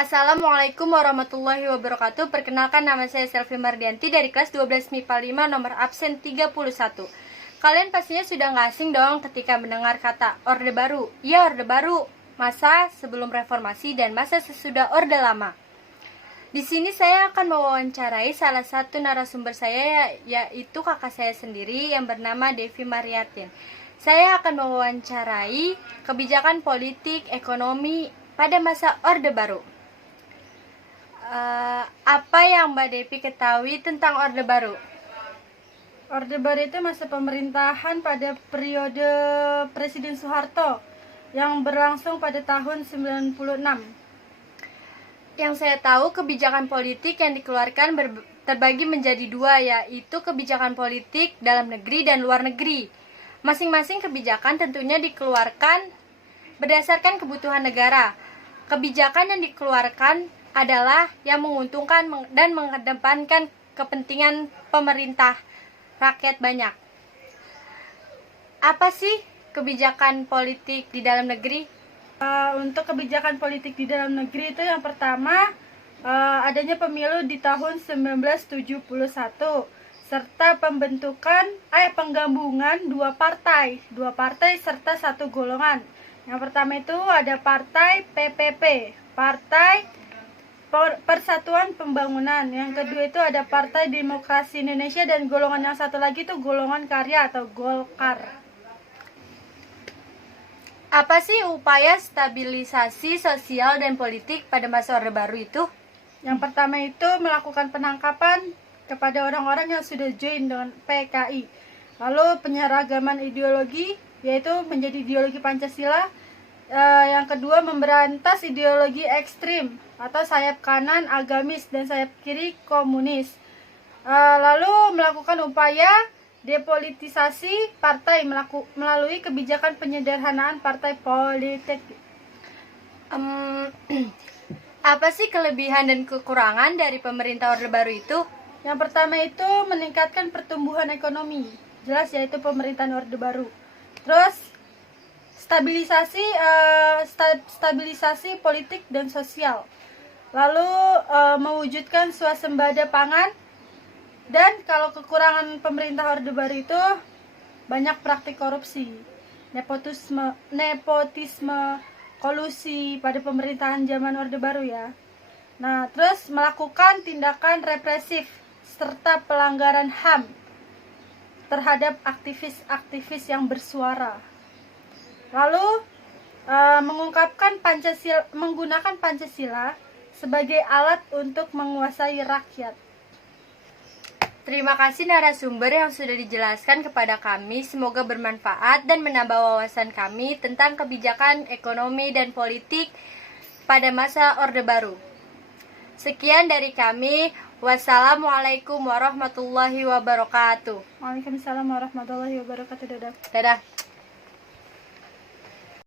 Assalamualaikum warahmatullahi wabarakatuh. Perkenalkan, nama saya Selvi Mardianti dari kelas 12 MIPA 5 nomor absen 31. Kalian pastinya sudah nggak asing dong ketika mendengar kata Orde Baru. Ya, Orde Baru, masa sebelum reformasi dan masa sesudah Orde Lama. Di sini saya akan mewawancarai salah satu narasumber saya, yaitu kakak saya sendiri yang bernama Devi Mariatin. Saya akan mewawancarai kebijakan politik ekonomi pada masa Orde Baru. Apa yang Mbak Devi ketahui tentang Orde Baru? Orde Baru itu masa pemerintahan pada periode Presiden Soeharto yang berlangsung pada tahun 96. Yang saya tahu, kebijakan politik yang dikeluarkan terbagi menjadi dua, yaitu kebijakan politik dalam negeri dan luar negeri. Masing-masing kebijakan tentunya dikeluarkan berdasarkan kebutuhan negara. Kebijakan yang dikeluarkan adalah yang menguntungkan dan mengedepankan kepentingan pemerintah rakyat banyak. Apa sih kebijakan politik di dalam negeri? Untuk kebijakan politik di dalam negeri itu yang pertama adanya pemilu di tahun 1971 serta penggabungan dua partai serta satu golongan. Yang pertama itu ada partai PPP, Partai Persatuan Pembangunan. Yang kedua itu ada Partai Demokrasi Indonesia, dan golongan yang satu lagi itu golongan karya atau Golkar. Apa sih upaya stabilisasi sosial dan politik pada masa Orde Baru itu? Yang pertama itu melakukan penangkapan kepada orang-orang yang sudah join dengan PKI. Lalu penyeragaman ideologi, yaitu menjadi ideologi Pancasila. Yang kedua memberantas ideologi ekstrim atau sayap kanan agamis dan sayap kiri komunis. Lalu melakukan upaya depolitisasi partai melalui kebijakan penyederhanaan partai politik. Apa sih kelebihan dan kekurangan dari pemerintah Orde Baru itu? Yang pertama itu meningkatkan pertumbuhan ekonomi, jelas, yaitu pemerintahan Orde Baru. Terus stabilisasi politik dan sosial. Lalu mewujudkan swasembada pangan. Dan kalau kekurangan pemerintah Orde Baru itu banyak praktik korupsi, nepotisme, kolusi pada pemerintahan zaman Orde Baru ya. Nah, terus melakukan tindakan represif serta pelanggaran HAM terhadap aktivis-aktivis yang bersuara. Lalu menggunakan Pancasila sebagai alat untuk menguasai rakyat. Terima kasih narasumber yang sudah dijelaskan kepada kami. Semoga bermanfaat dan menambah wawasan kami tentang kebijakan ekonomi dan politik pada masa Orde Baru. Sekian dari kami. Wassalamualaikum warahmatullahi wabarakatuh. Waalaikumsalam warahmatullahi wabarakatuh. Dadah.